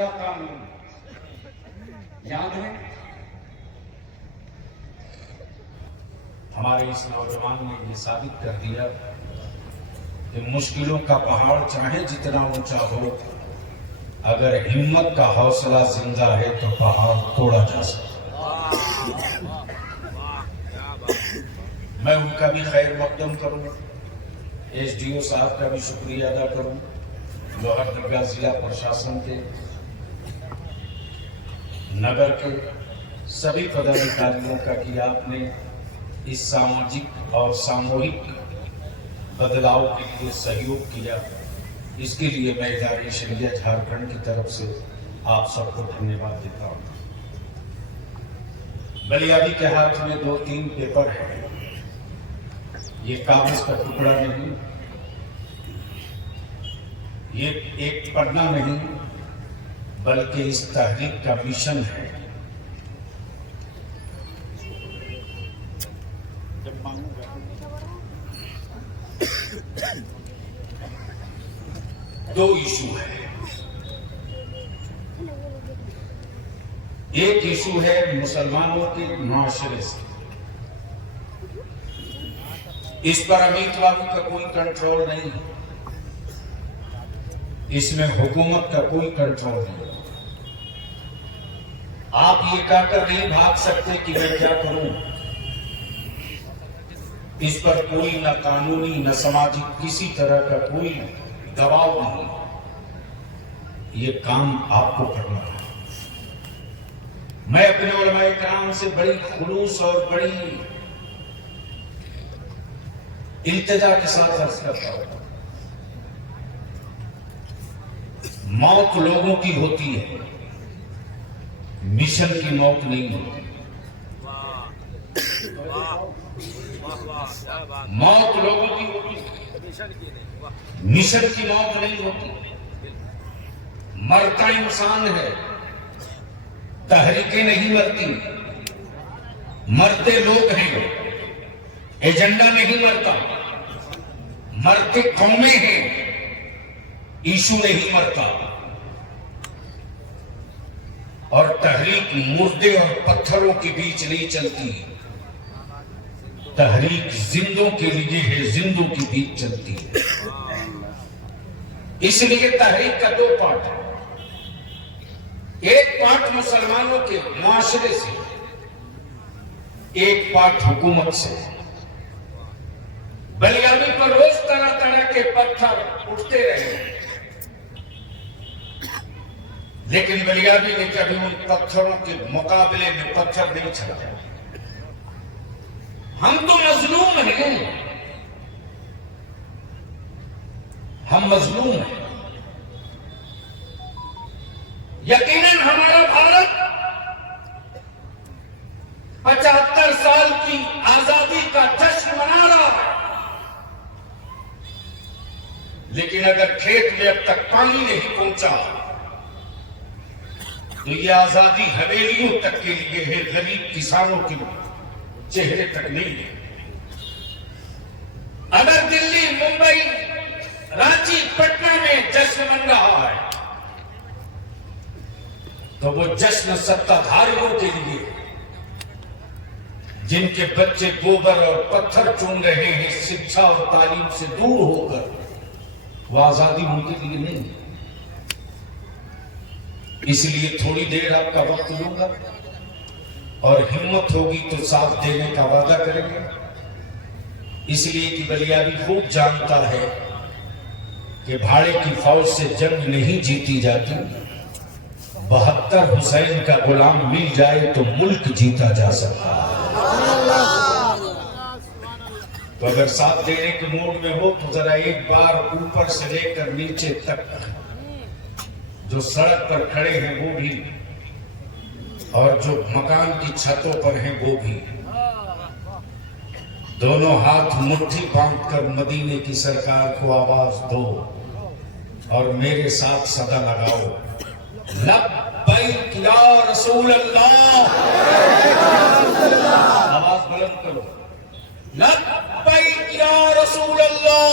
दूसरा कानून याद है? हमारे इस नौजवान ने ये साबित कर दिया कि मुश्किलों का पहाड़ चाहे जितना ऊंचा हो, अगर हिम्मत का हौसला जिंदा है तो पहाड़ तोड़ा जा सकता। मैं उनका भी खैर मकदम करूं, एसडीओ साहब का भी शुक्रिया अदा करूं, लोहरदगा जिला प्रशासन के, नगर के सभी पदाधिकारियों का कि आपने इस सामाजिक और सामूहिक बदलाव के लिए सहयोग किया। इसके लिए मैं इदारे शरिया झारखंड की तरफ से आप सबको धन्यवाद देता हूं। बलियादी के हाथ में 2-3 पेपर है, ये कागज का टुकड़ा नहीं, ये एक पन्ना नहीं, बल्कि इस तहरीक का मिशन है। 2 इशू है। एक इशू है मुसलमानों के मुआशरे से, इस पर उम्मीदवारों का कोई कंट्रोल नहीं, इसमें हुकूमत का कोई कंट्रोल नहीं। आप ये कहकर नहीं भाग सकते कि मैं क्या करूं। इस पर कोई न कानूनी न सामाजिक किसी तरह का कोई दबाव नहीं, ये काम आपको करना है। मैं अपने उलमाए किराम से बड़ी खुलूस और बड़ी इल्तिजा के साथ अर्ज करता हूं, मौत लोगों की होती है, मिशन की मौत नहीं होती। मौत लोगों की होती है, मिशन की मौत नहीं होती। मरता इंसान है, तहरीकें नहीं मरती। मरते लोग हैं, एजेंडा नहीं मरता। मरते कौमें हैं, इशू नहीं मरता। और तहरीक मुर्दे और पत्थरों के बीच नहीं चलती, तहरीक जिंदों के लिए है, जिंदों के बीच चलती है। इसलिए तहरीक का 2 पार्ट है। एक पार्ट मुसलमानों के मुआशरे से, एक पार्ट हुकूमत से। बलियामी पर रोज तरह तरह के पत्थर उठते रहे, लेकिन बलियामी ने कभी उन पत्थरों के मुकाबले में पत्थर नहीं चलाया। हम तो मजलूम हैं, हम मजलूम हैं। यकीनन हमारा भारत 75 साल की आजादी का जश्न मना रहा है, लेकिन अगर खेत में अब तक पानी नहीं पहुंचा तो यह आजादी हवेलियों तक के लिए है, गरीब किसानों के चेहरे तक नहीं है। अगर दिल्ली, मुंबई, रांची, पटना में जश्न मन रहा है तो वो जश्न सत्ताधारियों के लिए, जिनके बच्चे गोबर और पत्थर चुन रहे हैं शिक्षा और तालीम से दूर होकर, वो आजादी उनके लिए नहीं है। इसलिए थोड़ी देर आपका वक्त लूंगा और हिम्मत होगी तो साथ देने का वादा करेंगे। इसलिए कि बलियाबी खूब जानता है कि भाड़े की फौज से जंग नहीं जीती जाती, 72 हुसैन का गुलाम मिल जाए तो मुल्क जीता जा सकता है। तो अगर साथ देने के मूड में हो तो जरा एक बार ऊपर से लेकर नीचे तक जो सड़क पर खड़े हैं वो भी, और जो मकान की छतों पर हैं वो भी, दोनों हाथ मुट्ठी बांधकर मदीने की सरकार को आवाज दो और मेरे साथ सदा लगाओ, लब्बैक या रसूल अल्लाह। आवाज बुलंद करो, लब्बैक या रसूल अल्लाह,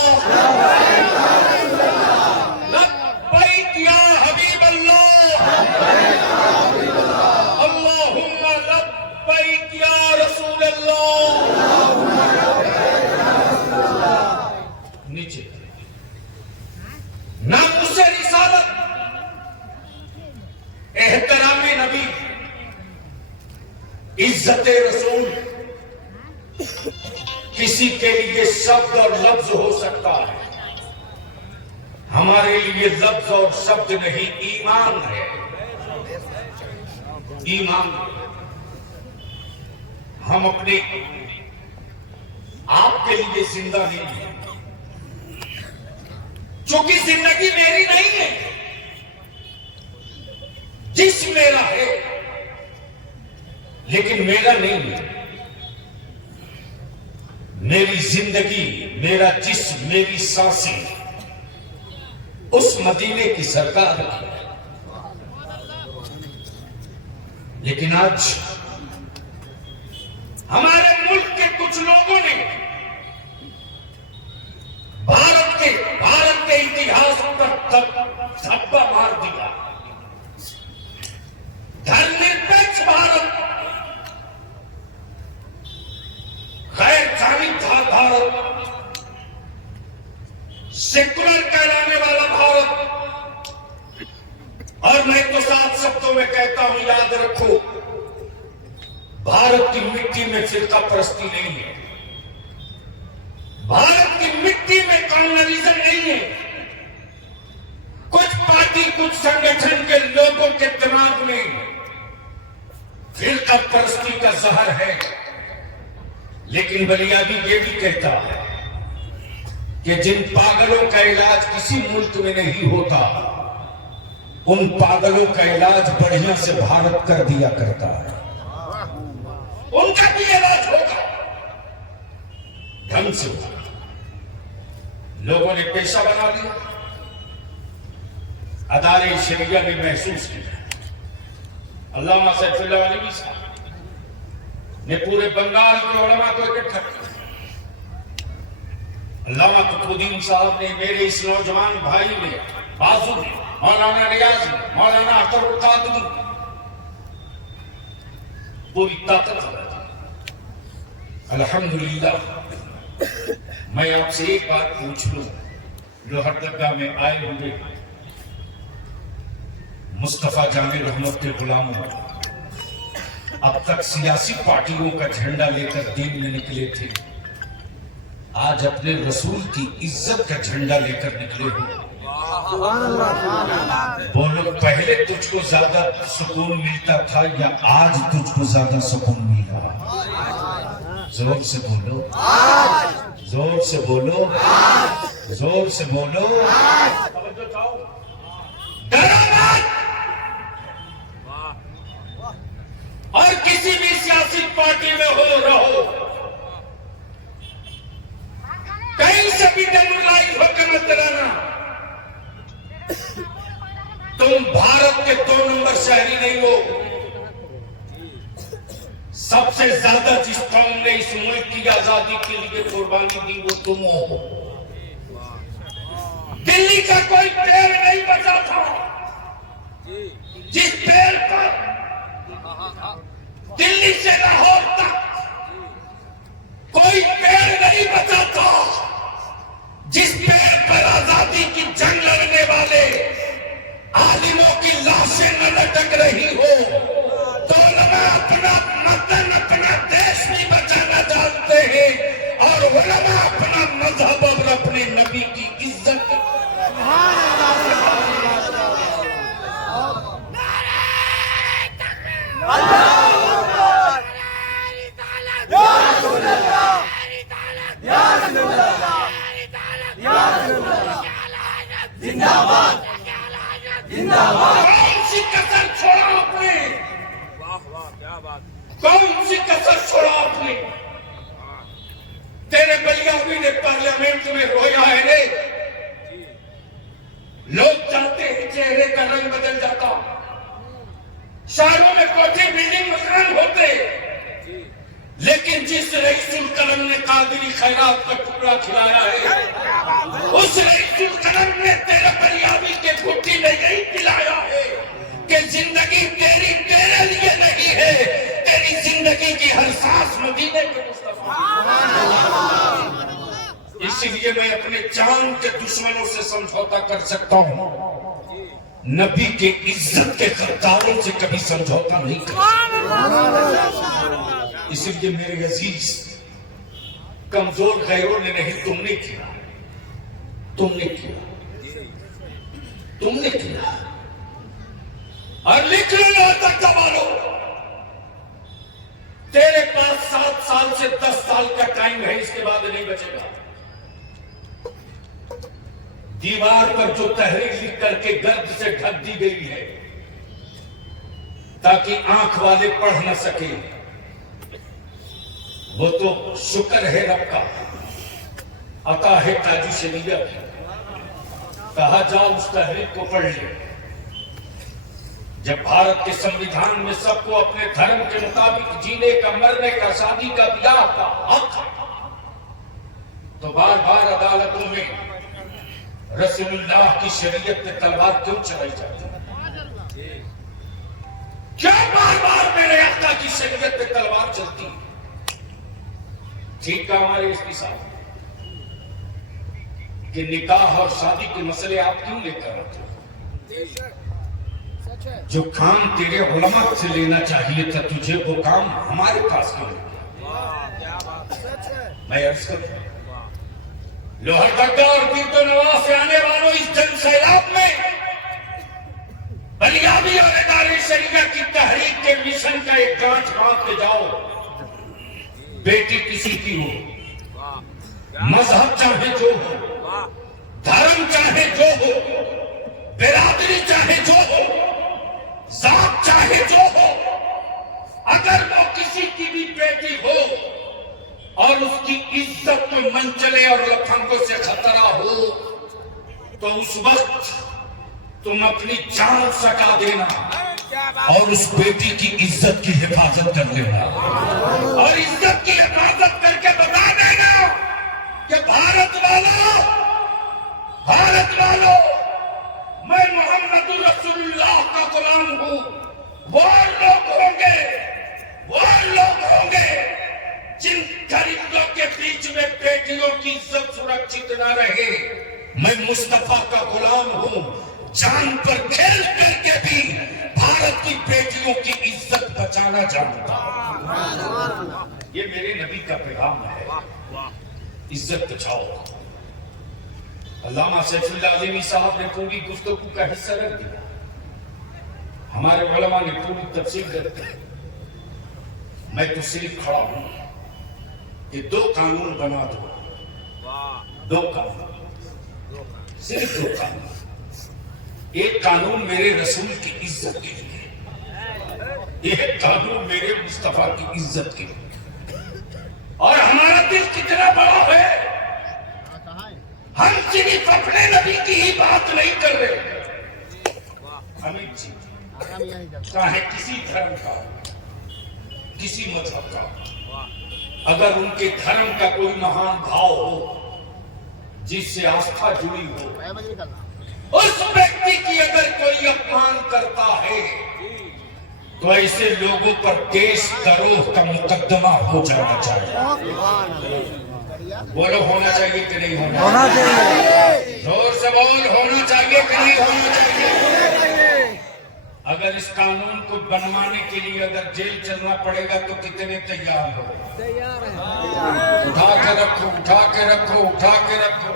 लब्बैक या हबीब अल्लाह। के लिए शब्द और लफ्ज हो सकता है, हमारे लिए लफ्ज और शब्द नहीं, ईमान है। ईमान। हम अपने आप के लिए जिंदा नहीं है, क्योंकि जिंदगी मेरी नहीं है, जिस्म मेरा है लेकिन मेरा नहीं है। मेरी जिंदगी, मेरा जिस्म, मेरी सांसें उस मदीने की सरकार की। लेकिन आज हमारे मुल्क के कुछ लोगों ने भारत के इतिहास पर धब्बा मार दिया। धर्मनिरपेक्ष भारत, गैर जानिब था भारत, सेकुलर कहलाने वाला भारत। और मैं तो साफ शब्दों में कहता हूं, याद रखो, भारत की मिट्टी में फिरका परस्ती नहीं है, भारत की मिट्टी में कम्युनलिज्म नहीं है। कुछ पार्टी, कुछ संगठन के लोगों के दिमाग में फिरका परस्ती का जहर है। लेकिन बलियाबी ये भी कहता है कि जिन पागलों का इलाज किसी मुल्क में नहीं होता, उन पागलों का इलाज बढ़िया से भारत कर दिया करता है। उनका भी इलाज होगा, ढंग से होगा। लोगों ने पेशा बना दिया, अदारे शरिया ने महसूस किया। अल्लामा सैफुल्लाह अलवी साहब ने पूरे बंगाल के उलमा को इकट्ठा किया। अल्लामा कुतुबुद्दीन साहब ने, मेरे इस नौजवान भाई ने, बाजू ने, मौलाना रियाज ने, मौलाना अख्तर कादरी, पूरी ताकत लगा दी। अल्हम्दुलिल्लाह। मैं आपसे एक बात पूछ लूं, लोहरदगा में आए हुए मुस्तफा जामिल रहमत के गुलामों, अब तक सियासी पार्टियों का झंडा लेकर दीन में निकले थे, आज अपने रसूल की इज्जत का झंडा लेकर निकले हो। बोलो, पहले तुझको ज्यादा सुकून मिलता था या आज तुझको ज्यादा सुकून मिल रहा? जोर से बोलो, जोर से बोलो, जोर से बोलो। डरो मत। और किसी भी सियासी पार्टी में हो रहो, कहीं से भी डेमोक्राइज होकर मत रहना। तुम भारत के 2 नंबर शहरी नहीं हो। सबसे ज्यादा जिस कौम ने इस मुल्क की आजादी के लिए कुर्बानी दी वो तुम हो। दिल्ली का कोई पेड़ नहीं बचा था जिस पेड़ पर दिल्ली से लाहौर तक कोई पेड़ नहीं बचा था जिस पेड़ पर आजादी की जंग लड़ने वाले आलिमों की लाशें न लटक रही हो। तो उलमा अपना वतन, अपना देश भी बचाना जानते हैं और उलमा अपना मजहब और अपने नबी की इज्जत। जिंदाबाद, जिंदाबाद। कौन सी कसर छोड़ा आपने? वाह वाह, क्या बात। कौन सी कसर छोड़ा आपने? तेरे बलियाबी ने पार्लियामेंट में रोया है रे। लोग चाहते हैं चेहरे का रंग बदल जाता, शहरों में कोठी बिल्डिंग मकान होते, लेकिन जिस रईसुल कलम ने कादरी खैरात का टुकड़ा खिलाया है, उस रईसुल कलम ने तेरे बलियाबी के घुट्टी में यही पिलाया है कि जिंदगी तेरी तेरे लिए नहीं है, तेरी जिंदगी की हर सांस मदीने के मुस्तफा। इसीलिए मैं अपने जान के दुश्मनों से समझौता कर सकता हूँ, नबी के इज्जत के गद्दारों से कभी समझौता नहीं कर सकता। इसलिए मेरे अजीज, कमजोर गैरों ने नहीं, तुमने किया, तुमने किया, तुमने किया। और लिख लो तक वालों, तेरे पास 7 साल से 10 साल का टाइम है, इसके बाद नहीं बचेगा। दीवार पर जो तहरीर लिख करके गर्द से ढक दी गई है ताकि आंख वाले पढ़ न सके, वो तो शुक्र है रब का, अता है ताजी शरीयत। कहा जाओ उस तहरीर को पढ़ ले। जब भारत के संविधान में सबको अपने धर्म के मुताबिक जीने का, मरने का, शादी का, ब्याह का हक, तो बार बार अदालतों में रसूलुल्लाह की शरीयत पे तलवार क्यों चलाई जाती है? क्या बार बार मेरे आका की शरीयत पे तलवार चलती है? ठीक है हमारे एसपी साहब कि निकाह और शादी के मसले आप क्यों लेकर आते हो? जो काम तेरे उलमा से लेना चाहिए था तुझे, वो काम हमारे पास क्यों लेना? मैं अर्ज करूं, लोहरदगा और कीर्तनवास से आने वालों इस जन सैलाब में बलियाबी और इदारे शरीया की तहरीक के मिशन का एक गांठ बांध के जाओ। बेटी किसी की हो, मजहब चाहे जो हो, धर्म चाहे जो हो, बिरादरी चाहे जो हो, जात चाहे जो हो, अगर वो किसी की भी बेटी हो और उसकी इज्जत में मंचले और लफंगों से खतरा हो, तो उस वक्त तुम अपनी जान सका देना और उस बेटी की इज्जत की हिफाजत कर लेना। और इज्जत की हिफाजत करके बता देना कि भारत वालों, मैं मोहम्मद रसूलुल्लाह का गुलाम हूं। वो लोग होंगे जिन गरीबों के बीच में बेटियों की इज्जत सुरक्षित न रहे। मैं मुस्तफा का गुलाम हूं, जान पर खेल करके भी भारत की बेटियों की इज्जत बचाना जानता हूं। ये मेरे नबी का पैगाम है, इज्जत बचाओ। अल्लामा सैफुल्लाह अज़ीमी साहब ने पूरी गुफ्तगू का हिस्सा रख दिया, हमारे उलमा ने पूरी तफसील कर दी। मैं तो सिर्फ खड़ा हूं कि 2 कानून बना दो, 2 कानून, सिर्फ 2 कानून। एक कानून मेरे रसूल की इज्जत के लिए, एक कानून मेरे मुस्तफा की इज्जत के लिए। और हमारा दिल कितना बड़ा है, हम सिर्फ अपने नबी की ही बात नहीं कर रहे। अमित जी, चाहे किसी धर्म का, किसी मजहब का, अगर उनके धर्म का कोई महान भाव हो जिससे आस्था जुड़ी हो, उस व्यक्ति की अगर कोई अपमान करता है तो ऐसे लोगों पर देश द्रोह का मुकदमा हो जाना चाहिए। बोलो, होना चाहिए कि नहीं होना चाहिए? जोर से बोल, होना चाहिए कि नहीं होना चाहिए? अगर इस कानून को बनवाने के लिए अगर जेल चलना पड़ेगा तो कितने तैयार हो? तैयार है। उठा के रखो, उठा के रखो, उठा के रखो।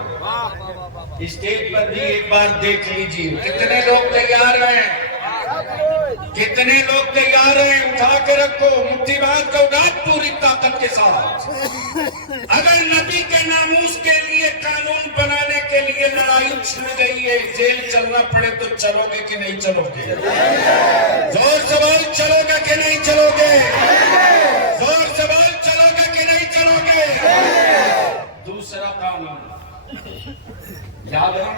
स्टेज पर भी एक बार देख लीजिए कितने लोग तैयार हैं, कितने लोग तैयार हैं। उठा के रखो, मुट्ठी बांध के उठा पूरी ताकत के साथ। अगर नबी के नामूस के लिए कानून बनाने के लिए लड़ाई छिड़ गई है, जेल चलना पड़े तो चलोगे कि नहीं चलोगे? जोर से बोल, चलोगे कि नहीं चलोगे? जोर से बोल, चलोगे कि नहीं चलोगे? दूसरा कानून याद है,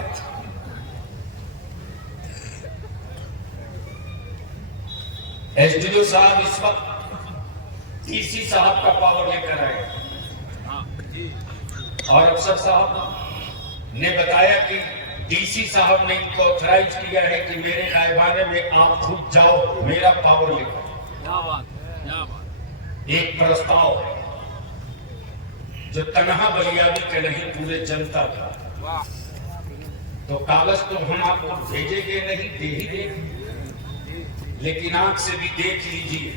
एसडीओ साहब इस वक्त डीसी साहब का पावर लेकर आए और अफसर साहब ने बताया कि डीसी साहब ने इनको ऑथराइज किया है कि मेरे गायबाने में आप खुद जाओ, मेरा पावर लेकर। एक प्रस्ताव है जो तनहा बलियाबी के नहीं, पूरे जनता का। तो कागज तो हम आपको भेजेंगे नहीं, दे ही देंगे, लेकिन आंख से भी देख लीजिए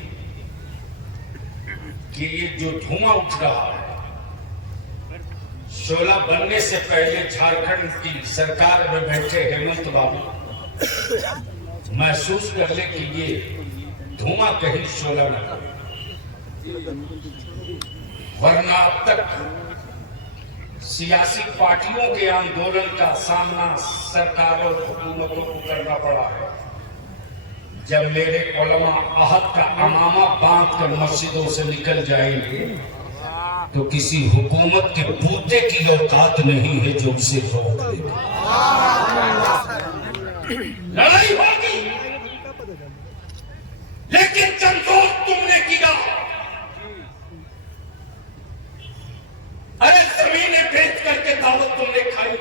कि ये जो धुआं उठ रहा है शोला बनने से पहले झारखंड की सरकार में बैठे हेमंत बाबू महसूस कर ले कि ये धुआं कहीं शोला न हो, वरना अब तक सियासी पार्टियों के आंदोलन का सामना सरकार और हुकूमतों को करना पड़ा है। जब मेरे उलमा अहद का अमामा बांध कर मस्जिदों से निकल जाएंगे तो किसी हुकूमत के बूते की औकात नहीं है जो उसे रोक दे। लड़ाई होगी, लेकिन कमजोर तुमने किया। अरे जमीनें बेच करके दावत तुमने खाई।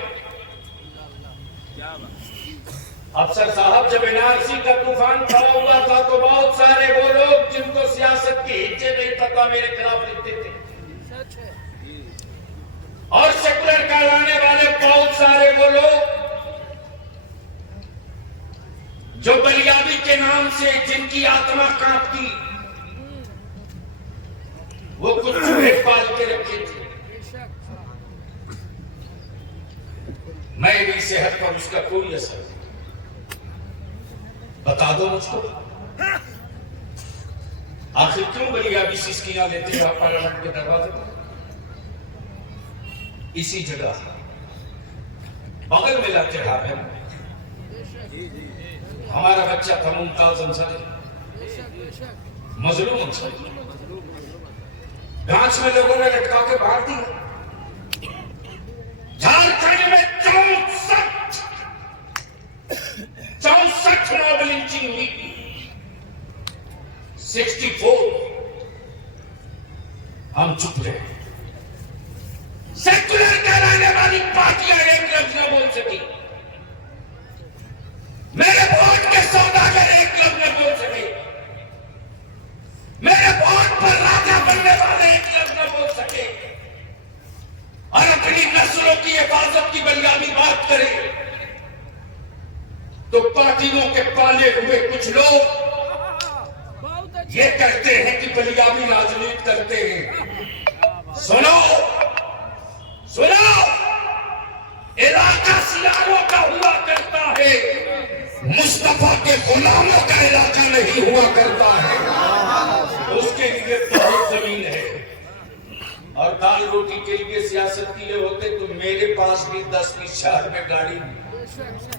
अफसर साहब, जब एनआरसी का तूफान खड़ा हुआ था तो बहुत सारे वो लोग जिनको सियासत की हिज्जे नहीं पता मेरे खिलाफ लिखते थे, और सेकुलर कहलाने वाले बहुत सारे वो लोग जो बलियाबी के नाम से जिनकी आत्मा कांपती, वो कुछ चूहे पाल के रखे थे। मेरी सेहत पर उसका कोई असर नहीं। बता दो मुझको, आखिर क्यों बलियाबी सिस्कियां लेते हो आप पार्लियामेंट के दरवाजे पर? इसी जगह बगल में लाते हाथ है हमारा बच्चा था मुमताज अंसारी, मजलूम अंसारी, गांच में लोगों ने लटका के मार दिया। झारखंड में 64 नोबल लिंचिंग हुई, 64 हम चुप रहे। सेकुलर कहलाने वाली पार्टियां एक लफ्ज न बोल सकी, मेरे वोट के सौदागर एक लफ्ज न बोल सके, मेरे वोट पर राजा बनने वाले एक लफ्ज न बोल सके, और अपनी नस्लों की हिफाजत की बलियाबी बात करे तो पार्टियों के पाले हुए कुछ लोग ये कहते हैं कि बलियाबी राजनीति करते हैं। सुनो सुनो, इलाका सियारों का हुआ करता है, मुस्तफा के गुलामों का इलाका नहीं हुआ करता है। उसके लिए बहुत जमीन है, और दाल रोटी के लिए सियासत के लिए होते तो मेरे पास भी 10-20 शहर में गाड़ी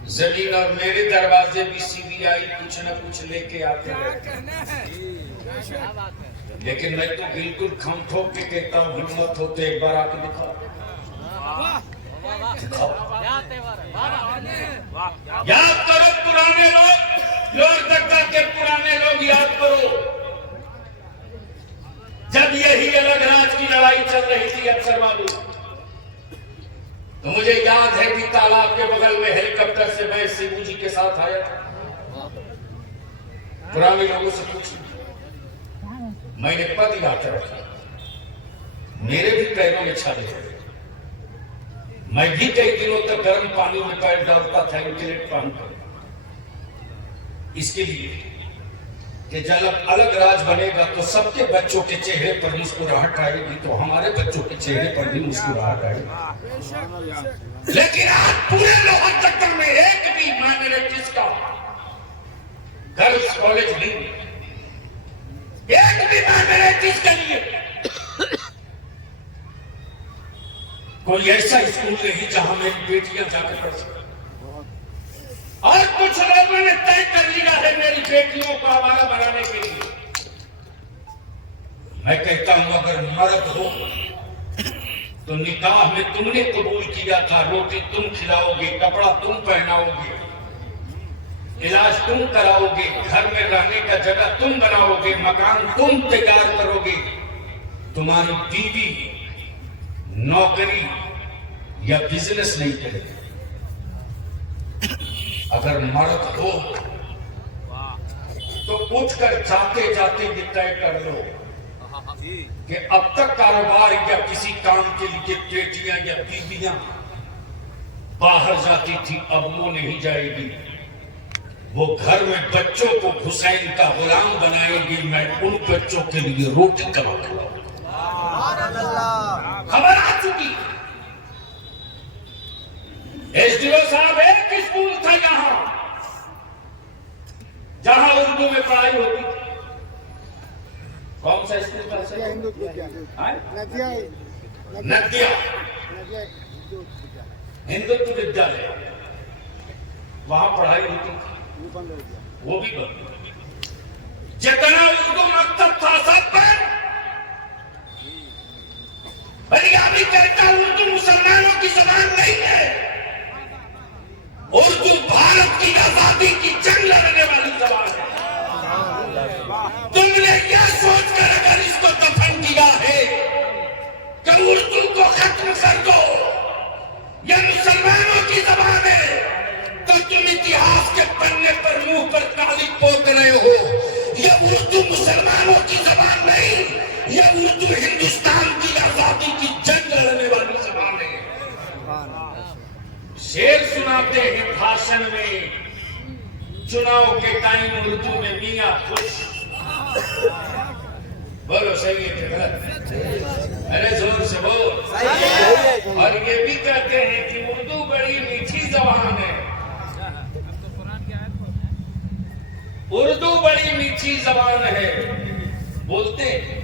जमीन और मेरे दरवाजे भी सीबीआई कुछ न कुछ लेके आते रहते। लेकिन मैं तो बिल्कुल खम ठोक के कहता हूँ, हिम्मत होते एक बार आके दिखाओ। याद करो पुराने लोग, लोहरदगा के पुराने लोग याद करो, जब यही अलग राज की लड़ाई चल रही थी अफसर बाबू, तो मुझे याद है कि तालाब के बगल में हेलीकॉप्टर से मैं शिबू जी के साथ आया था। पुराने लोगों से पूछा, मैंने पद याद रखा, मेरे भी पैरों में छाले थे, मैं भी कई दिनों तक गर्म पानी में पैर डालता था, इंटरनेट पानी पर, इसके लिए कि जब अलग राज बनेगा तो सबके बच्चों के चेहरे पर मुस्कुराहट आएगी, तो हमारे बच्चों के चेहरे पर भी मुस्कुराहट आएगी। लेकिन आज पूरे लोहरदगा में एक भी माइनॉरिटीज का गर्ल्स कॉलेज नहीं, एक भी माइनॉरिटीज के लिए कोई ऐसा स्कूल नहीं जहां मेरी बेटियां जाकर पढ़ सकें। और कुछ लोगों ने तय कर लिया है मेरी बेटियों को आवारा बनाने के लिए। मैं कहता हूं, अगर मर्द हो तो निकाह में तुमने कबूल किया था, रोटी तुम खिलाओगे, कपड़ा तुम पहनाओगे, इलाज तुम कराओगे, घर में रहने का जगह तुम बनाओगे, मकान तुम तैयार करोगे। तुम्हारी बीवी नौकरी या बिजनेस नहीं करेगी। अगर मर्द हो तो उठकर जाते जाते ये तय कर लो कि अब तक कारोबार या किसी काम के लिए बेटियां या बीवियां बाहर जाती थी, अब वो नहीं जाएगी। वो घर में बच्चों को हुसैन का गुलाम बनाएगी, मैं उन बच्चों के लिए रोटी कमा खिलाऊंगा। खबर आ चुकी, एसडीओ साहब, एक स्कूल था यहाँ जहां उर्दू में पढ़ाई होती थी। कौन सा स्कूल था? नदिया हिंदुत्व विद्यालय, वहां पढ़ाई होती थी, वो भी बंद। जितना उर्दू मकतब था सब बंद। बलियाबी कहता उर्दू मुसलमानों की जबान नहीं है, उर्दू भारत की आजादी की जंग लड़ने वाली जबान है। तुमने क्या सोचकर अगर इसको दफन किया है कि उर्दू को खत्म कर दो, यह मुसलमानों की जबान है, तो तुम इतिहास के पन्ने पर मुंह पर काली पोत रहे हो। यह उर्दू मुसलमानों की जबान नहीं, यह उर्दू हिंदुस्तान की आजादी की जंग लड़ने वाली जबान है। शेर सुनाते हैं भाषण में, चुनाव के टाइम उर्दू में मियां खुश। बोलो सही है कि गलत? अरे जोर से बोल। और ये भी कहते हैं कि उर्दू बड़ी मीठी जबान है, उर्दू बड़ी मीठी जबान है बोलते हैं,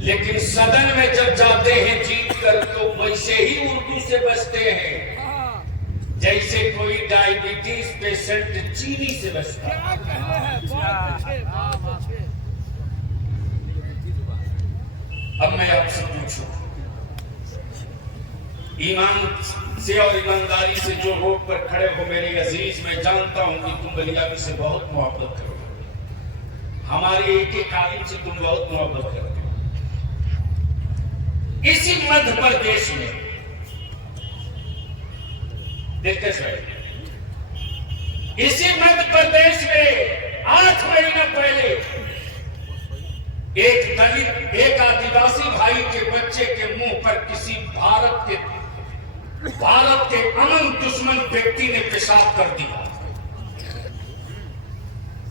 लेकिन सदन में जब जाते हैं जीत कर तो वैसे ही उर्दू से बचते हैं जैसे कोई डायबिटीज पेशेंट चीनी से बचता है। अब मैं आपसे पूछूं, ईमान से और ईमानदारी से जो रोड पर खड़े हो मेरे अजीज, मैं जानता हूं कि तुम बलियाबी से बहुत मोहब्बत करो, हमारे एक एक आलिम से तुम बहुत मोहब्बत करते हो। इसी मध्य प्रदेश में देखते सर, इसी मध्य प्रदेश में 8 महीना पहले एक दलित, एक आदिवासी भाई के बच्चे के मुंह पर किसी भारत के अमन दुश्मन व्यक्ति ने पेशाब कर दिया।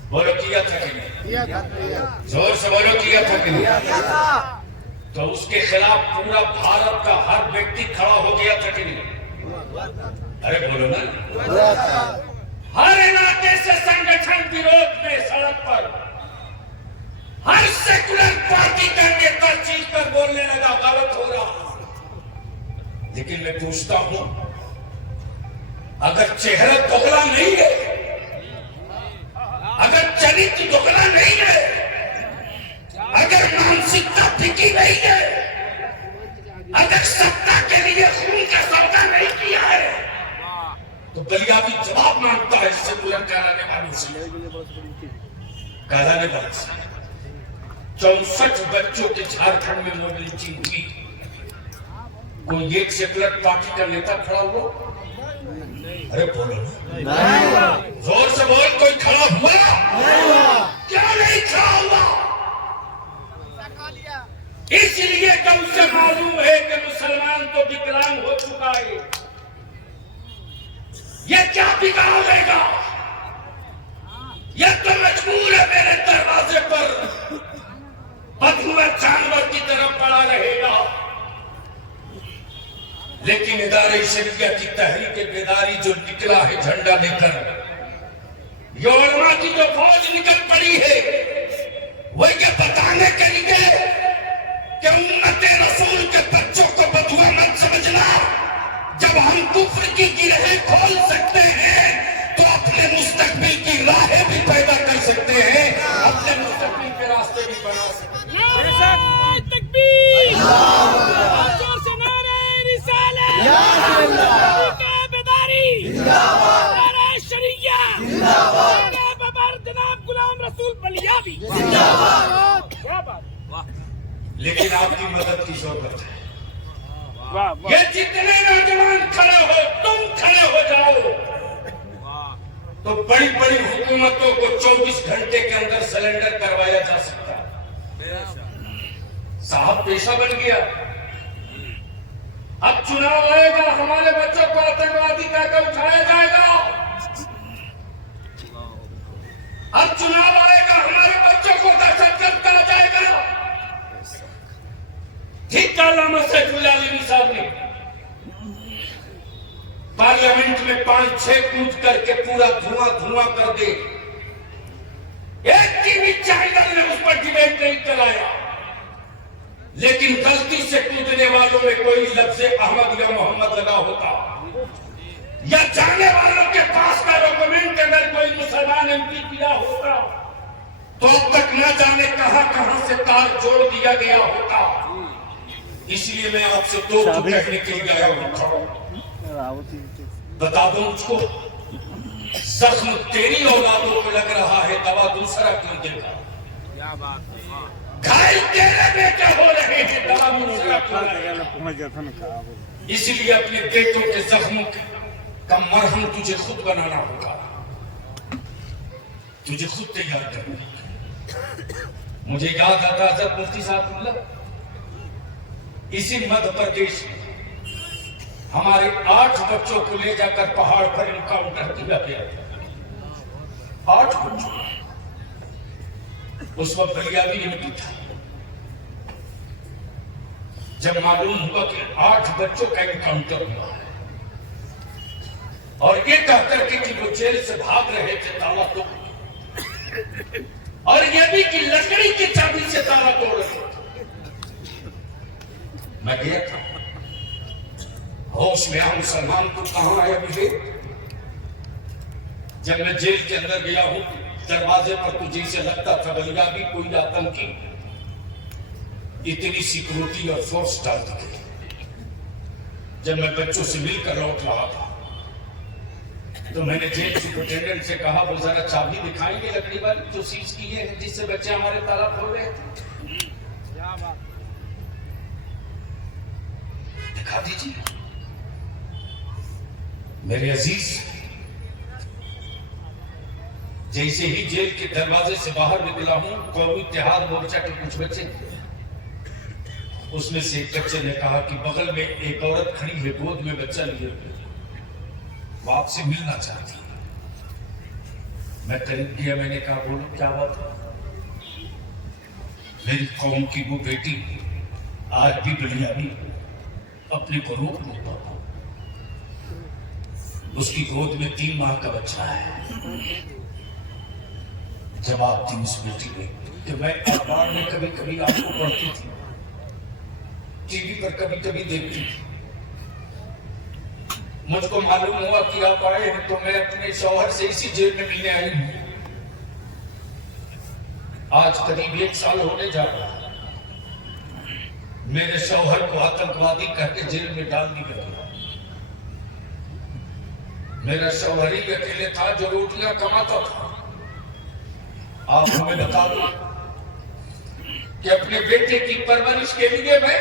बोलो किया था कि नहीं? जोर से बोलो किया था कि नहीं? तो उसके खिलाफ पूरा भारत का हर व्यक्ति खड़ा हो गया था कि नहीं? अरे बोलो ना। हर इलाके से संगठन विरोध में सड़क पर हर सेकुलर पार्टी का नेता चीज कर बोलने लगा गलत हो रहा। लेकिन मैं पूछता हूं, अगर चेहरा दोगला नहीं है, अगर चरित्र दोगला नहीं है, अगर मानसिकता फिकी नहीं है, अगर सत्ता के लिए खून का सौदा नहीं किया है, तो बलियाबी जवाब मांगता है सेकुलर कहलाने वालों से, कहलाने वालों से। 64 बच्चों के झारखंड में मोबिलिटी हुई, कोई एक सेकुलर पार्टी का नेता खड़ा हुआ? अरे बोलो ना, जोर से बोल। कोई खड़ा हुआ? क्या नहीं खड़ा हुआ? इसलिए तो उसे मालूम है कि मुसलमान तो विकलांग हो चुका है, ये क्या बिगाड़ेगा? यह तो मजबूर है मेरे दरवाजे पर बदहुआ जानवर की तरफ पड़ा रहेगा। लेकिन इदारे शरिया की तहरीक बेदारी जो निकला है झंडा लेकर, उलमा की जो फौज निकल पड़ी है, वो ये बताने के लिए कि उम्मत रसूल के बच्चों को बदुआ मत समझना। जब हम कुफ्र की गिरहें खोल सकते हैं तो अपने मुस्तकबिल की राहें भी पैदा कर सकते हैं, अपने मुस्तकबिल के रास्ते भी बना सकते हैं। लेकिन आपकी मदद की जरूरत है। ये जितने नौजवान खड़े हो, तुम खड़े हो जाओ तो बड़ी बड़ी हुकूमतों को 24 घंटे के अंदर सिलेंडर करवाया जा सकता है। साहब पेशा बन गया। अब चुनाव आएगा, हमारे बच्चों को आतंकवादी कहकर उठाया जाएगा। अब चुनाव आएगा, हमारे बच्चों को दहशतगर्द कहा जाएगा। ठीक कहा अल्लामा सैफुल्लाह अली साहब ने पार्लियामेंट में 5-6 कूद करके पूरा धुआं धुआं कर दे। एक टीवी चैनल ने उस पर डिबेट नहीं चलाया, लेकिन गलती से कूदने वालों में कोई लफ्ज अहमद या मोहम्मद लगा होता, या जाने वालों के पास का डॉक्यूमेंट अगर कोई मुसलमान एमपी किया होता, तो अब तक न जाने कहां से तार जोड़ दिया गया होता। इसलिए मैं आपसे दो कहने के लिए आया हूं। बता दो मुझको, जख्म तेरी औलादों को लग रहा है, दवा दूसरा क्यों देगा? घायल तेरे बेटे हो रहे हैं, दवा दूसरा क्यों देगा? इसलिए अपने बेटों के जख्मों का मरहम तुझे खुद बनाना होगा, तुझे खुद तैयार करना होगा। मुझे याद आता जब मुफ्ती साहब इसी मध्य प्रदेश में हमारे 8 बच्चों को ले जाकर पहाड़ पर इनकाउंटर किया गया था। 8 बच्चों, उस वक्त बलिया भी एमपी था। जब मालूम हुआ कि 8 बच्चों का इनकाउंटर हुआ है, और ये कहकर कि वो जेल से भाग रहे थे ताला तोड़, और ये भी कि लकड़ी की चाबी से ताला तोड़ रहे थे। मैं गया था, होश में आ मुसलमान को कहां आया मुझे? जब मैं जेल के अंदर गया हूं, दरवाजे पर तुझे से लगता था बलिया भी कोई आतंकी, इतनी सिक्योरिटी और फोर्स डाल दी गई। जब मैं बच्चों से मिलकर लौट रहा था, तो मैंने जेल सुपरिटेंडेंट से कहा, वो जरा चाबी दिखाएंगे लकड़ी वाली जो सीज की है, जिससे बच्चे हमारे ताला खोल रहे थे, दिखा दीजिए। मेरे अजीज, जैसे ही जेल के दरवाजे से बाहर निकला हूं, कौमी इत्तेहाद मोर्चा के कुछ बच्चे, उसमें से एक बच्चे ने कहा कि बगल में एक औरत खड़ी है, गोद में बच्चा लिए हुए, वो आपसे मिलना चाहती है। मैं करीब गया, मैंने कहा बोलो क्या बात है? मेरी कौम की वो बेटी आज भी बलियानी अपने को रोक नहीं पाता, उसकी गोद में 3 माह का बच्चा है। जवाब थी उस बेटी ने कि मैं अखबार में कभी कभी आपको पढ़ती थी, टीवी पर कभी कभी देखती थी, मुझको मालूम हुआ कि आप आए हैं, तो मैं अपने शौहर से इसी जेल में मिलने आई हूं। आज करीब 1 साल होने जा रहा है। मेरे शौहर को आतंकवादी कहकर जेल में डाल दिया गया। मेरा शौहर ही अकेले था जो रोटियां कमाता था। आप हमें बता दो कि अपने बेटे की परवरिश के लिए मैं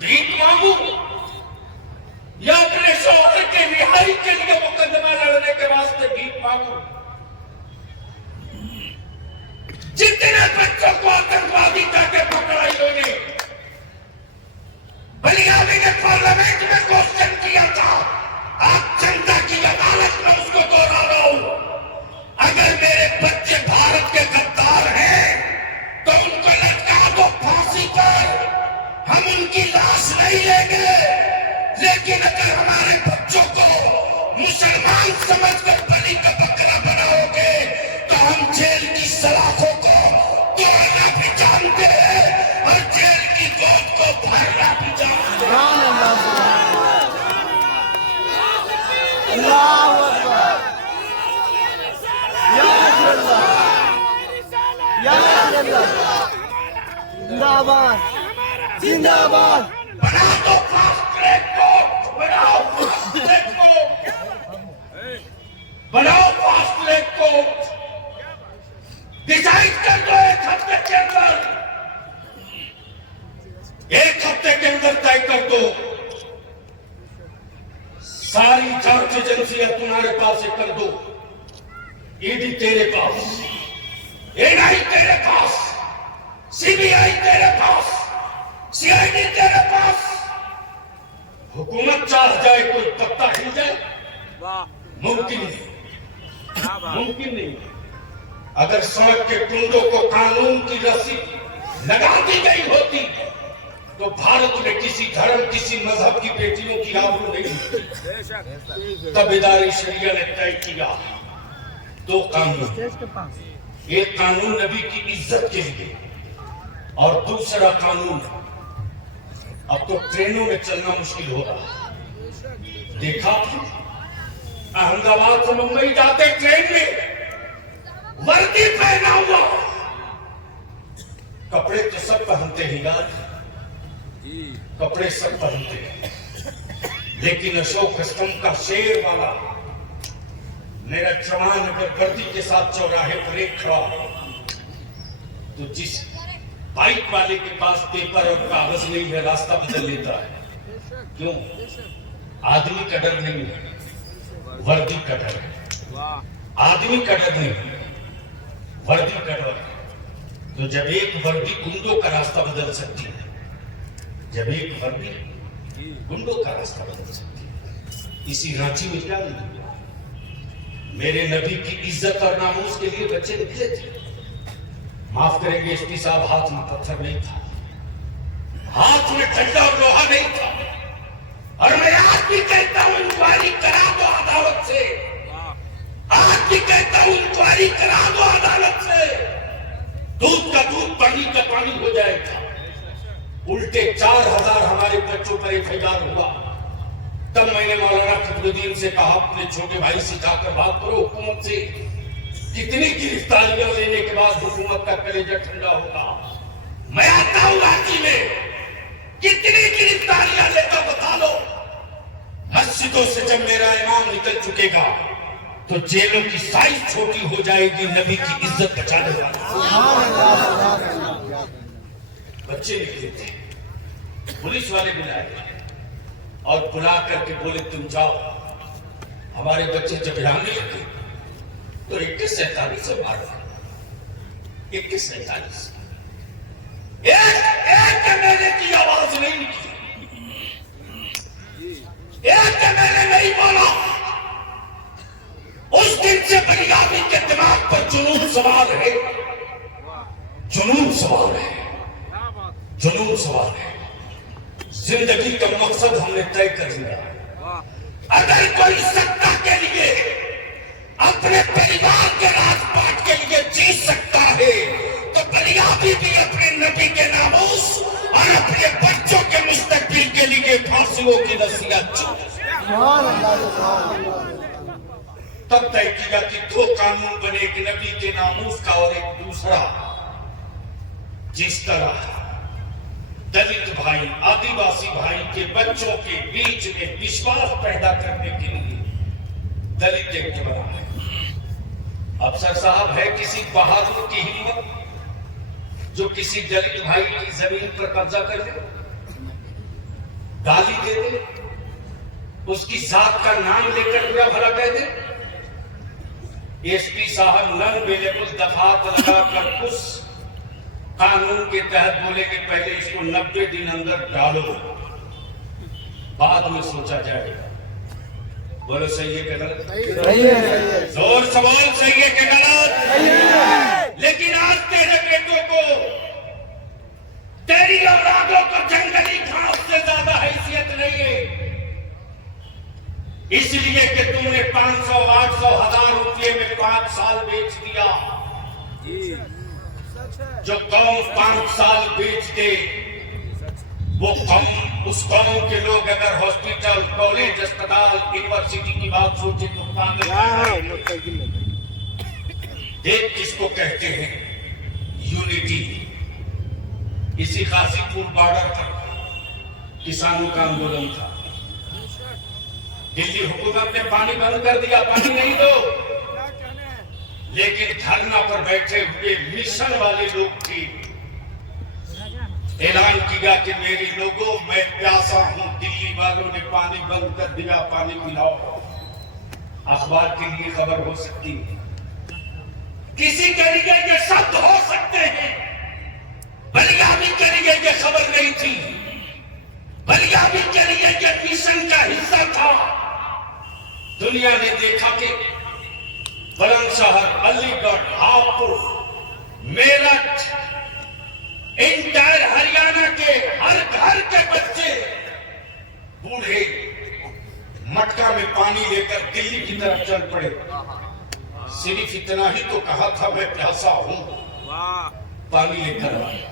भीख मांगू या अपने शौहर के रिहाई के लिए मुकदमा लड़ने के वास्ते भीख मांगू? जितने बच्चों को आतंकवादी करके पकड़ा इन्होंने, बलियानी ने पार्लियामेंट में क्वेश्चन किया था, आप जनता की अदालत में उसको दोहरा रहा हूं, अगर मेरे बच्चे भारत के गद्दार हैं तो उनको लटका दो फांसी पर, हम उनकी लाश नहीं लेंगे, लेकिन अगर हमारे बच्चों को मुसलमान समझकर बलि का बकरा बनाओगे तो हम जेल की सलाखों को तोड़ना भी जानते हैं और जेल की गोद को भरना भी जानते हैं। जिंदाबाद जिंदाबाद। बना दो फास्ट ट्रैक कोर्ट, बनाओ फास्ट ट्रैक कोर्ट, बनाओ फास्ट ट्रैक कोर्ट, डिसाइड कर दो 1 हफ्ते के अंदर, 1 हफ्ते के अंदर तय कर दो। सारी जांच एजेंसियां तुम्हारे पास से कर दो, ईडी तेरे पास, एनआई तेरे पास, सीबीआई तेरे पास, सीआईडी तेरे पास। हुकूमत चाह जाए कोई पत्ता हिल जाए, मुमकिन नहीं, मुमकिन नहीं। अगर सड़क के कुंडों को कानून की रस्सी लगा दी गई होती तो भारत में किसी धर्म किसी मजहब की बेटियों की आबरू नहीं होती। तब इदारे शरिया ने तय किया दो कानून, एक कानून नबी की इज्जत के लिए और दूसरा कानून, अब तो ट्रेनों में चलना मुश्किल हो रहा। देखा अहमदाबाद से मुंबई जाते ट्रेन में वर्दी पहना हुआ, कपड़े तो सब पहनते हैं यार, कपड़े सब पहनते हैं, लेकिन अशोक स्तंभ का शेर वाला मेरा जवान अगर वर्दी के साथ चौराहे पर एक खड़ा तो जिस बाइक वाले के पास पेपर और कागज नहीं है रास्ता बदल लेता है। क्यों? आदमी का डर नहीं है, वर्दी का डर है। आदमी का डर नहीं है, वर्दी का डर है। तो जब एक वर्दी गुंडों का रास्ता बदल सकती है, जब एक वर्दी गुंडों का रास्ता बदल सकती है, इसी रांची में क्या नहीं हुआ? मेरे नबी की इज्जत और नामूस के लिए बच्चे निकले थे। माफ करेंगे एसपी साहब, हाथ में पत्थर नहीं था, हाथ में ठंडा और लोहा नहीं था। और मैं आज भी कहता हूं इंक्वायरी करा दो अदालत से, आज भी कहता हूं इंक्वायरी करा दो अदालत से। दूध का दूध पानी का पानी हो जाएगा। उल्टे 4000 हमारे बच्चों पर एफआईआर हुआ। तब मैंने मौलाना फखरुद्दीन से कहा अपने छोटे भाई से जाकर बात करो हुकूमत से, कितनी गिरफ्तारियां लेने के बाद हुकूमत का कलेजा ठंडा होगा। मैं आता हूं रांची में, कितनी गिरफ्तारियां लेकर बता लो। मस्जिदों से जब मेरा इमाम निकल चुकेगा तो जेलों की साइज छोटी हो जाएगी, नबी की इज्जत बचाने वाले बच्चे निकले थे। पुलिस वाले बुलाए और बुला करके बोले तुम जाओ। हमारे बच्चे जब जाने लगे तो 2147 से मारा, 2147 एक मैंने की आवाज नहीं निकली, एक मैंने नहीं बोला। उस दिन से बलियामी के दिमाग पर जुनून सवार है, जुनून सवार है, जुनून सवार है। जिंदगी का मकसद हमने तय कर लिया। अगर कोई सत्ता के लिए अपने परिवार के राजपाट के लिए जी सकता है तो बलियामी भी अपने नबी के नामूस और अपने बच्चों के मुस्तकबिल के लिए फांसियों की रस्सियां तब तय किया कि दो कानून बने, एक नबी के नामूस का और एक दूसरा। जिस तरह दलित भाई आदिवासी भाई के बच्चों के बीच में विश्वास पैदा करने के लिए दलित एक्ट बना है। अफसर साहब है किसी बहादुर की हिम्मत जो किसी दलित भाई की जमीन पर कब्जा कर ले, गाली दे दे, उसकी जात का नाम लेकर बुरा भला कह दे। एसपी साहब नन अवेलेबल दफात लगाकर उस कानून के तहत बोले कि पहले इसको 90 दिन अंदर डालो, बाद में सोचा जाएगा। बोलो सही है कि गलत? सही है। जोर सवाल सही है कि गलत? सही है। लेकिन आज तेरे बेटों को, तेरी औलादों को जंगली घास से ज्यादा हैसियत नहीं है, इसलिए कि तुमने 500, 800, 1000 रुपये में 5 साल बेच दिया। जो कौम 5 साल बेच दे वो कौम, उस कौम के लोग अगर हॉस्पिटल, कॉलेज, अस्पताल, यूनिवर्सिटी की बात सोचे तो देख किसको कहते हैं यूनिटी। इसी गाजीपुर बॉर्डर पर किसानों का आंदोलन था। दिल्ली हुकूमत ने पानी बंद कर दिया, पानी नहीं दो, लेकिन धरना पर बैठे हुए मिशन वाले लोग भी ऐलान किया कि मेरे लोगों मैं प्यासा हूं, दिल्ली वालों ने पानी बंद कर दिया, पानी पिलाओ। अखबार के लिए खबर हो सकती है, किसी के लिए ये शब्द हो सकते हैं, बलियामी के लिए ये खबर नहीं थी, बलियामी के लिए ये मिशन का हिस्सा था। दुनिया ने देखा कि बुलंदशहर, अलीगढ़, हापुड़, मेरठ, इंटायर हरियाणा के हर घर के बच्चे बूढ़े मटका में पानी लेकर दिल्ली की तरफ चल पड़े। सिर्फ इतना ही तो कहा था, मैं प्यासा हूं, पानी लेकर आया।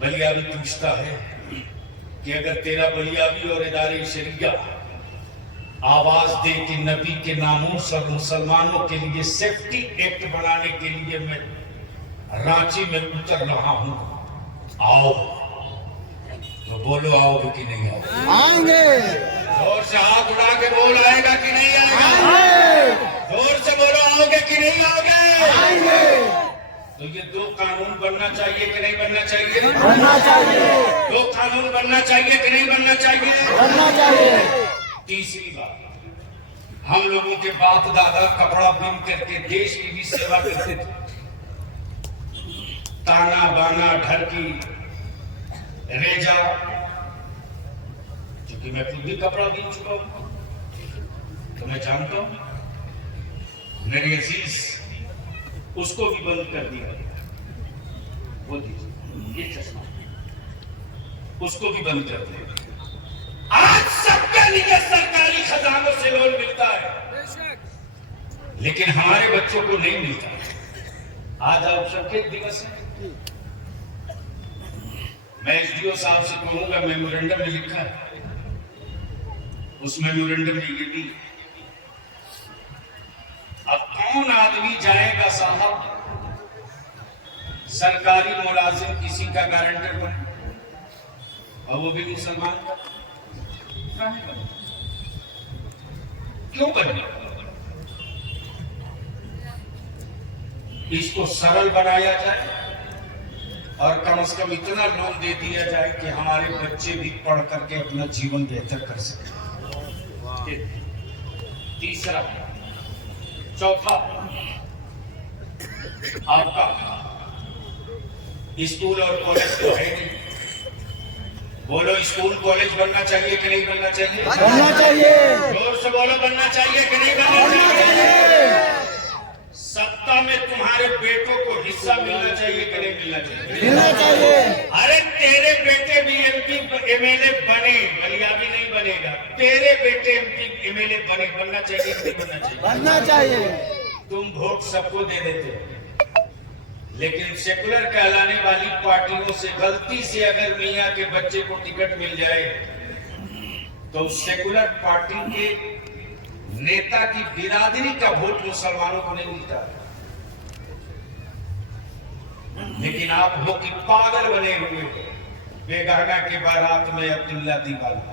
बलिया भी पूछता है कि अगर तेरा बलिया भी और इदारे शरिया आवाज दे कि नबी के नामूस और मुसलमानों के लिए सेफ्टी एक्ट बनाने के लिए मैं रांची में उतर रहा हूं, आओ, तो बोलो आओगे कि नहीं आओगे? आएंगे। जोर से हाथ उड़ा के बोल, आएगा कि नहीं आएगा? जोर से बोलो, आओगे कि नहीं आओगे? आएंगे। तो ये दो कानून बनना चाहिए कि नहीं बनना चाहिए? बनना चाहिए। दो कानून बनना चाहिए कि नहीं बनना चाहिए? बनना चाहिए। तीसरी बात, हम लोगों के बाप दादा कपड़ा बुन करके देश की भी सेवा करते थे। ताना बाना ढरकी रेजा, क्योंकि मैं खुद भी कपड़ा बुन चुका हूं तो मैं जानता हूं। मेरी अजीज, उसको भी बंद कर दिया। वो दीजिए ये चश्मा, उसको भी बंद कर दिया। आज सबके लिए सरकारी खजानों से लोन मिलता है, लेकिन हमारे बच्चों को नहीं मिलता। आज अल्पसंख्यक दिवस है। मैं एसडीओ साहब से कहूंगा, मेमोरेंडम में लिखा है, उस मेमोरेंडम में ये भी, अब कौन आदमी जाएगा साहब सरकारी मुलाजिम किसी का गारंटर बने, और वो भी मुसलमान का? क्यों बने? इसको सरल बनाया जाए और कम से कम इतना लोन दे दिया जाए कि हमारे बच्चे भी पढ़ करके अपना जीवन बेहतर कर सके। तीसरा, चौथा, आपका स्कूल और कॉलेज तो है नहीं। बोलो, स्कूल कॉलेज बनना चाहिए कि नहीं बनना चाहिए? बनना चाहिए। जोर से बोलो, बनना चाहिए कि नहीं बनना चाहिए? सत्ता में तुम्हारे बेटों को हिस्सा मिलना चाहिए कि नहीं मिलना चाहिए? मिलना चाहिए। अरे तेरे बेटे भी एमपी एमएलए बने, बलिया भी नहीं बनेगा। तेरे बेटे एमपी एमएलए बने, बनना चाहिए कि नहीं बनना चाहिए? बनना चाहिए। तुम वोट सबको दे देते हो, लेकिन सेकुलर कहलाने वाली पार्टियों से गलती से अगर मियां के बच्चे को टिकट मिल जाए तो सेकुलर पार्टी के नेता की बिरादरी का वोट मुसलमानों को नहीं मिलता। लेकिन आप लोग की पागल बने हुए बेगाना के बारात में अब्दुल्ला दीवाना।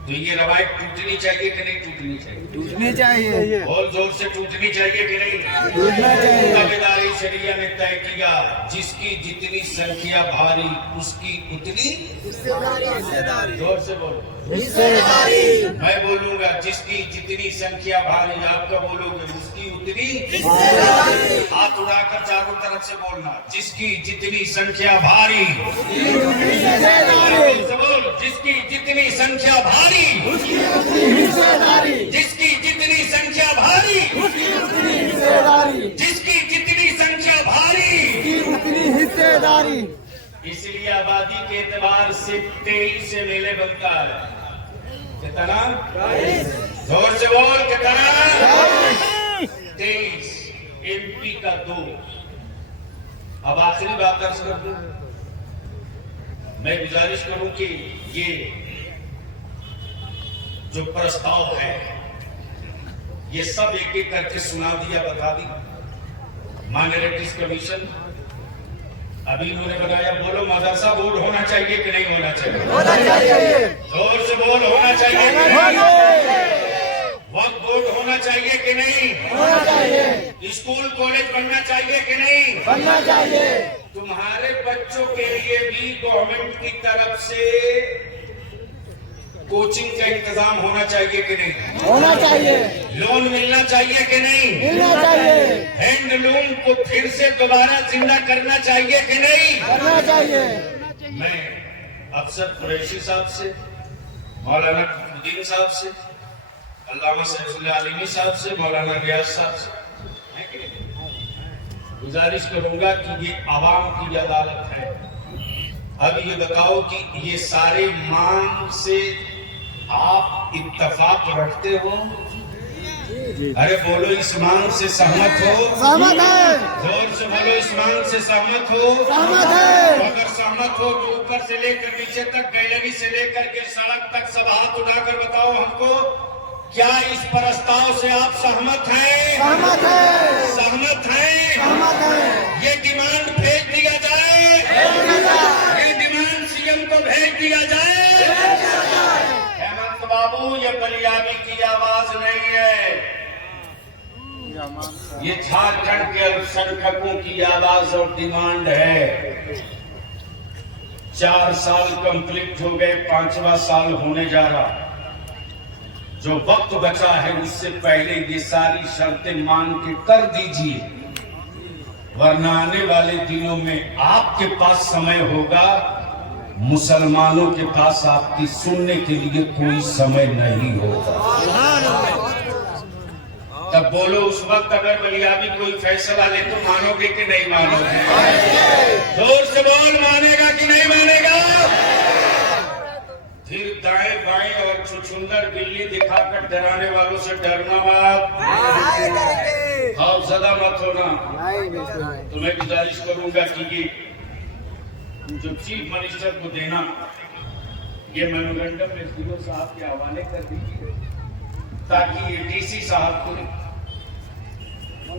तो ये रवायत टूटनी चाहिए कि नहीं टूटनी चाहिए? टूटनी चाहिए। बोल जोर से, टूटनी चाहिए कि नहीं? टूटना चाहिए। ताबेदारी शरिया ने तय किया, जिसकी जितनी संख्या भारी उसकी उतनी हिस्सेदारी। जोर से बोलो। हिस्सेदारी। मैं बोलूंगा, जिसकी जितनी संख्या भारी, आपका बोलोगे उसकी उतनी हिस्सेदारी। हाथ उड़ाकर चारों तरफ से बोलना, जिसकी जितनी संख्या भारी, हिस्सेदारी। बोल, जिसकी जितनी संख्या भारी, उसकी उतनी हिस्सेदारी। जिसकी जितनी संख्या भारी, उसकी उतनी हिस्सेदारी। जिसकी जितनी संख्या भारी, उसकी उतनी हिस्सेदारी। इसलिए आबादी के एतबार से 23 एमएलए बनता है। कितना? जोर से बोल, कितना? 23। एमपी का 2। अब आखिरी बात अर्ज कर दूं, मैं गुजारिश करूं कि ये जो प्रस्ताव है ये सब एक एक करके सुना दिया, बता दी। माइनॉरिटीज कमीशन अभी इन्होंने बनाया। बोलो, मदरसा बोर्ड होना चाहिए कि नहीं होना चाहिए? होना चाहिए। जोर से बोल, होना चाहिए कि नहीं? वक्फ बोर्ड होना चाहिए कि नहीं? होना चाहिए। स्कूल कॉलेज बनना चाहिए कि नहीं? बनना चाहिए। तुम्हारे बच्चों के लिए भी गवर्नमेंट की तरफ से कोचिंग का इंतजाम होना चाहिए कि नहीं? होना चाहिए। लोन मिलना चाहिए कि नहीं? मिलना चाहिए। हैंडलूम को फिर से दोबारा जिंदा करना चाहिए कि नहीं? करना चाहिए। मैं अफसर कुरैशी साहब से, मौलाना उद्दीन साहब से, अल्लामा सैफुल्लाह आलिमी साहब से, मौलाना रियाज साहब से, गुजारिश करूंगा कि ये आवाम की अदालत है। अब ये बताओ कि ये सारे मांग से आप इत्तेफाक रखते हो? अरे बोलो, इस मांग से सहमत हो? सहमत है। जोर से बोलो, इस मांग से सहमत हो? सहमत है। अगर सहमत हो तो ऊपर से लेकर नीचे तक, गैलरी से लेकर के सड़क तक सब हाथ उठाकर बताओ हमको, क्या इस प्रस्ताव से आप सहमत हैं? सहमत है। सहमत हैं? सहमत है। ये डिमांड भेज दिया जाए, ये डिमांड सीएम को भेज दिया जाए। हेमंत बाबू, ये बलियाबी की आवाज नहीं है, ये झारखंड के अल्पसंख्यकों की आवाज और डिमांड है। 4 साल कंप्लीट हो गए, 5वां साल होने जा रहा। जो वक्त बचा है उससे पहले ये सारी शर्तें मान के कर दीजिए, वरना आने वाले दिनों में आपके पास समय होगा, मुसलमानों के पास आपकी सुनने के लिए कोई समय नहीं होगा। तब बोलो, उस वक्त अगर बलियाबी कोई फैसला ले तो मानोगे कि नहीं मानोगे? जोर से बोल, मानेगा कि नहीं मानेगा? फिर दाएं बाएं और छुछुंदर बिल्ली दिखाकर डराने वालों से डरना मत, खौफजदा मत होना। तो मैं गुजारिश करूंगा कि ये जो चीफ मिनिस्टर को देना, ये मेमोरेंडम में सीओ साहब के हवाले कर दीजिए, ताकि ये डीसी साहब को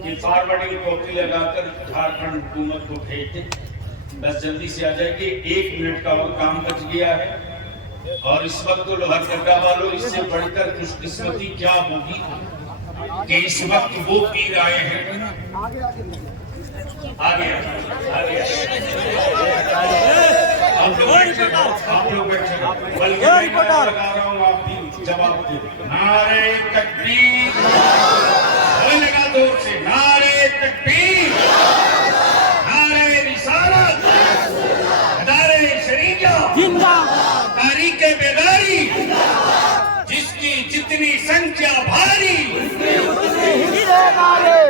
ये फॉरवर्डिंग कॉपी लगाकर झारखंड हुकूमत को भेज दे, बस जल्दी से आ जाएगी। 1 मिनट का और काम बच गया है। और इस वक्त तो लोहरदगा वालों, इससे बढ़कर खुशकिस्मती क्या होगी कि इस वक्त वो पीर आए हैं। आगे आप लोग बैठे, बल्कि मैं लगा रहा हूँ, आप भी जवाब दे। नारे तकबीर, लगा जोर से, नारे तकबीर, नारे रिसालत, नारे शरीयत जिंदाबाद, तारीख बेदारी, जिसकी जितनी संख्या भारी,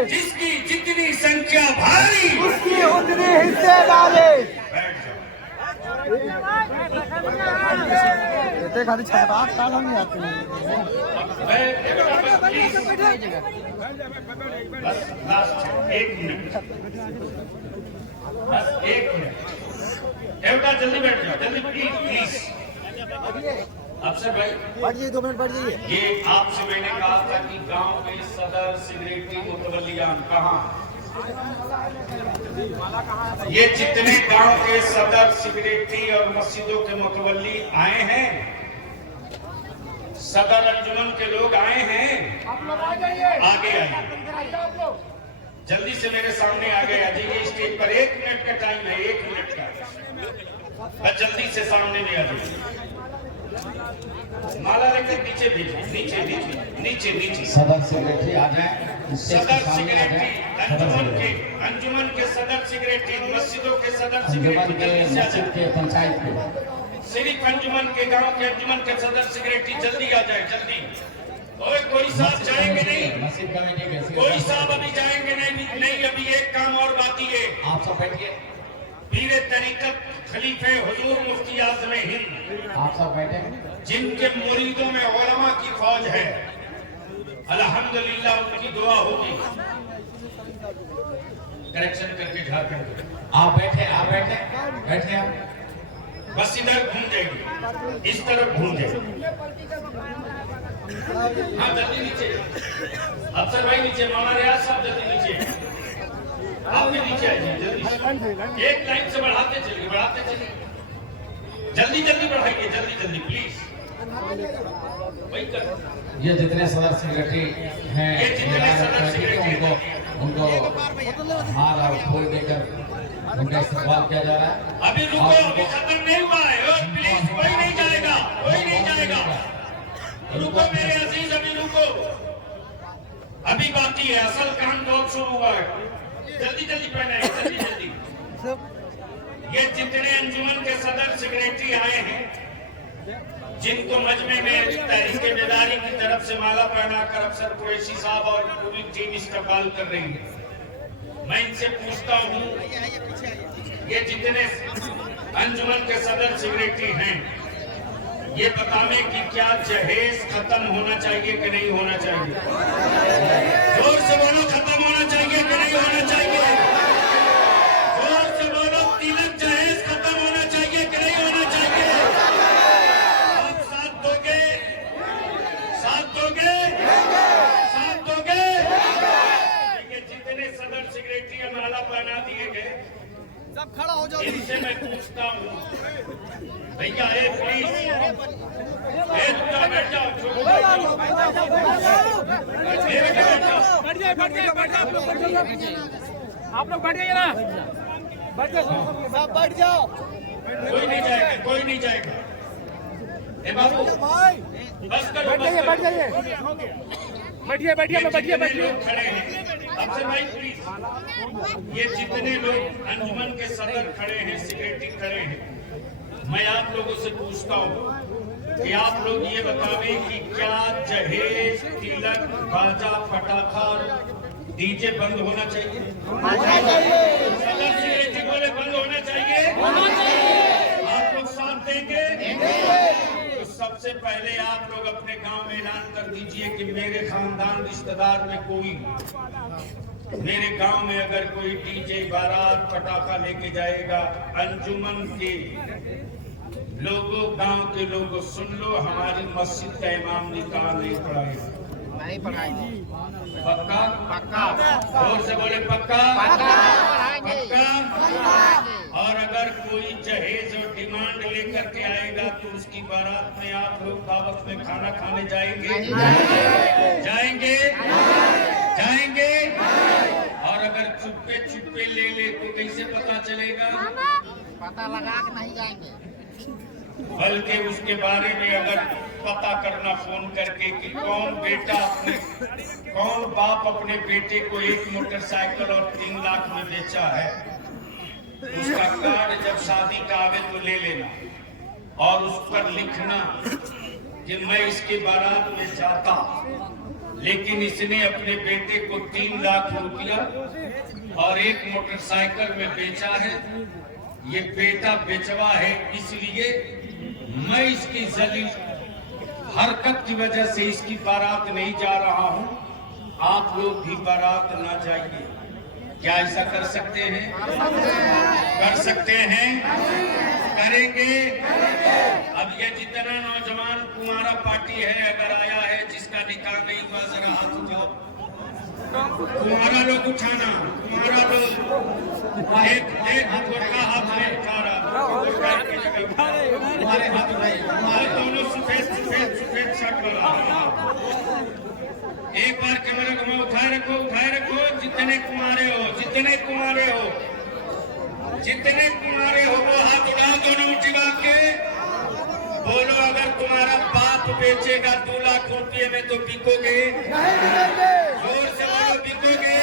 जिसकी जितनी संख्या भारी, उसकी उतनी हिस्सेदारी। खाली छपाक काला नहीं आती। बस लास्ट 1 मिनट, बस 1 मिनट, एवटा जल्दी बैठ जाओ, जल्दी प्लीज। अफसर भाई बैठ जाइए, 2 मिनट बैठ जाइए। ये आपसे मैंने कहा था कि गांव के सदर सेक्रेटरी मुतवल्लियान कहाँ? ये जितने गांव के सदर सेक्रेटरी और मस्जिदों के मुतवल्ली आए हैं, सदर अंजुमन के लोग आए हैं, आगे आइए, जल्दी से मेरे सामने आगे आ जाइए। स्टेज पर 1 मिनट का टाइम है, 1 मिनट का, बस जल्दी से सामने में आ जाइए। माला लेकर नीचे भेजिए, नीचे नीचे नीचे नीचे। सदर सेक्रेटरी आ जाए, सदर सेक्रेटरी अंजुमन के सदर सेक्रेटरी, मस्जिदों के सदर सेक्रेटरी, के पंचायत के, सिर्फ अंजुमन के गांव के अंजुमन के सदर सेक्रेटरी जल्दी आ जाए, जल्दी। ओए कोई साहब जाएंगे नहीं? मस्जिद कमेटी के कोई साहब अभी जाएंगे नहीं? नहीं, अभी एक काम और बाकी है। आप सब बैठिए, पीरे तरीकत खलीफे हुजूर मुफ्ती आज़म हिंद, आप सब बैठे, जिनके मुरीदों में उलमा की फौज है, अल्हम्दुलिल्लाह उनकी दुआ होगी। करेक्शन करके झारखंड, आप बैठे, आप बैठे, बैठे आप, बस इधर घूम जाएंगे, इस तरफ घूम जाएंगे। हाँ जल्दी नीचे, अफसर भाई नीचे, मौलाना रियाज साहब जल्दी नीचे, आप भी नीचे आइए जल्दी से। एक लाइन से बढ़ाते चलिए, बढ़ाते चलिए, जल्दी जल्दी बढ़ाइए, जल्दी जल्दी प्लीज। वही कर, ये जितने सदर सेक्रेटरी हैं, ये जितने सदर सेक्रेटरी उनको हार और फूल देकर उनका इस्तेमाल किया जा रहा है। अभी रुको, अभी खत्म नहीं हुआ है, प्लीज कोई नहीं जाएगा, कोई नहीं जाएगा, रुको मेरे अजीज, अभी रुको, अभी बाकी है, असल काम तो अब शुरू हुआ है। जल्दी जल्दी पहनाइए, जल्दी जल्दी। ये जितने अंजुमन के सदर सेक्रेटरी आए हैं, जिनको मजमे में तहरीक बेदारी की तरफ से माला पहनाकर अफसर कुरैशी साहब और पूरी टीम इस्तेमाल कर रही है, मैं इनसे पूछता हूँ, ये जितने अंजुमन के सदर सेक्रेटरी हैं, ये बतावें कि क्या जहेज खत्म होना चाहिए कि नहीं होना चाहिए? जोर से बोलो, खत्म होना चाहिए कि नहीं होना चाहिए? जोर से बोलो, तिलक जहेज खत्म होना चाहिए कि नहीं होना चाहिए? आप साथ दोगे? साथ दोगे? साथ दोगे? ये जितने सदर सेक्रेटरी माला पहना दिए गए, सब खड़ा हो जाओ। इनसे मैं पूछता हूँ, भैया प्लीज बैठ जाओ, आप लोग बैठ जाइए ना, बैठ जाओ, सब बैठ जाओ। कोई नहीं जाएगा, कोई नहीं जाएगा। ए बाबू भाई बस करो, बैठ जाइए, बैठ जाइए, बैठिए, बैठिए, बैठिए, बैठिए। लोग खड़े हैं, अफसर भाई प्लीज, ये जितने लोग अंजुमन के सदर खड़े हैं, सेक्रेटरी खड़े हैं, मैं आप लोगों से पूछता हूँ कि आप लोग ये बतावें कि क्या जहेज, तिलक, बाजा, पटाखा और डीजे बंद होना चाहिए? सदर सेक्रेटरी बोले बंद होना चाहिए। आप लोग साथ देंगे? तो सबसे पहले आप लोग अपने गांव में ऐलान कर दीजिए कि मेरे खानदान रिश्तेदार में कोई, मेरे गांव में अगर कोई डीजे, बारात, पटाखा लेके जाएगा, अंजुमन के लोगों, गांव के लोगों सुन लो, हमारी मस्जिद का इमाम निकाह नहीं पढ़ाएगा। नहीं पढ़ाएंगे। पक्का? पक्का। जोर से बोले पक्का? पक्का। और अगर कोई जहेज और डिमांड लेकर के आएगा तो उसकी बारात में आप लोग दावत में खाना खाने जाएंगे? जाएंगे? जाएंगे? और अगर चुप्पे चुप्पे ले तो कैसे पता चलेगा? पता लगा के नहीं जाएंगे। बल्कि उसके बारे में अगर पता करना फोन करके कि कौन बाप अपने बेटे को एक मोटरसाइकिल और 3 लाख में बेचा है, उसका कार्ड जब शादी का आवे तो ले लेना और उस पर लिखना कि मैं इसके बारात में जाता, लेकिन इसने अपने बेटे को 3 लाख रुपया और एक मोटरसाइकिल में बेचा है। ये बेटा बेचवा है, इसलिए मैं इसकी जलील हरकत की वजह से इसकी बारात नहीं जा रहा हूं, आप लोग भी बारात ना जाइए। क्या ऐसा कर सकते हैं? कर सकते हैं? करेंगे? अब ये जितना नौजवान कुमारा पार्टी है, अगर आया है जिसका निकाह नहीं हुआ, जरा हाथ उठाओ। कुमारा लोग उठाना, कुमारा लोग एक गोरखा हाथ में उठा रहा, तुम्हारे हाथ उठाइए, तुम्हारे दोनों सफेद शर्ट वाला। एक बार कैमरा को उठाए रखो, उठाए रखो। जितने कुमारे हो, जितने कुमारे हो, जितने कुमारे हो वो हाथ उठाओ, दोनों उठा के बोलो, अगर तुम्हारा बाप बेचेगा 2 लाख रुपये में तो बिकोगे? जोर से बोलो, बिकोगे?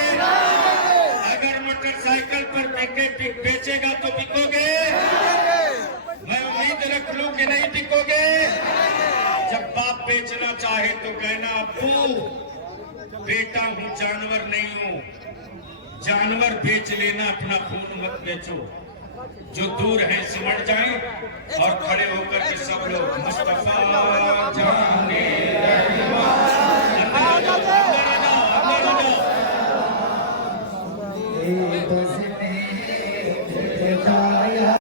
अगर मोटरसाइकिल पर बेचेगा तो बिकोगे? मैं उम्मीद रख लूं कि नहीं बिकोगे। जब बाप बेचना चाहे तो कहना, अब्बू बेटा हूं, जानवर नहीं हूं। जानवर बेच लेना, अपना खून मत बेचो। जो दूर है सिमट जाएं और खड़े होकर के सब लोग मुस्तफा